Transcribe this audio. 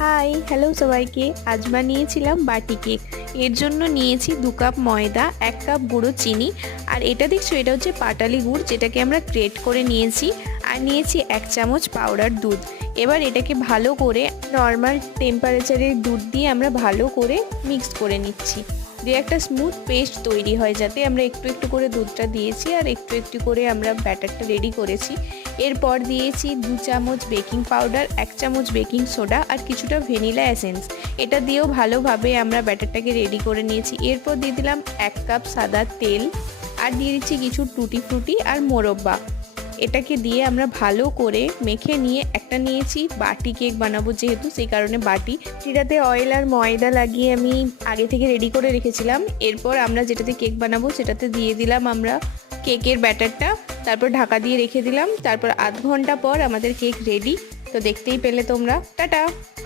Hi hello সবাইকে। আজ বানিয়েছিলাম বাটি কেক। এর জন্য নিয়েছি 2 কাপ ময়দা, 1 কাপ গুঁড়ো চিনি, আর এটা দেখছো এটা হচ্ছে পাটালি গুড়, যেটাকে আমরা গ্রেট করে নিয়েছি। আর নিয়েছি 1 চামচ পাউডার দুধ। এবার এটাকে ভালো করে নর্মাল টেম্পারেচারের দুধ দিয়ে আমরা ভালো করে মিক্স করে নিচ্ছি, দিয়ে একটা স্মুথ পেস্ট তৈরি হয়। যাতে আমরা একটু একটু করে দুধটা দিয়েছি আর একটু একটু করে আমরা ব্যাটারটা রেডি করেছি। এরপর দিয়েছি 2 চামচ বেকিং পাউডার, 1 চামচ বেকিং সোডা আর কিছুটা ভ্যানিলা এসেন্স। এটা দিয়েও ভালোভাবে আমরা ব্যাটারটাকে রেডি করে নিয়েছি। এরপর দিয়ে দিলাম 1 কাপ সাদা তেল, আর দিয়ে দিচ্ছি কিছু টুটি ফ্রুটি আর মোরব্বা। এটাকে দিয়ে আমরা ভালো করে মেখে নিয়ে একটা নিয়েছি বাটি কেক বানাবো, যেহেতু সেই কারণে বাটি, যেটাতে অয়েল আর ময়দা লাগিয়ে আমি আগে থেকে রেডি করে রেখেছিলাম। এরপর আমরা যেটাতে কেক বানাবো সেটাতে দিয়ে দিলাম আমরা কেকের ব্যাটারটা, তারপর ঢাকা দিয়ে রেখে দিলাম। তারপর আধ ঘন্টা পর আমাদের কেক রেডি। তো দেখতেই পেলে তোমরা। টাটা।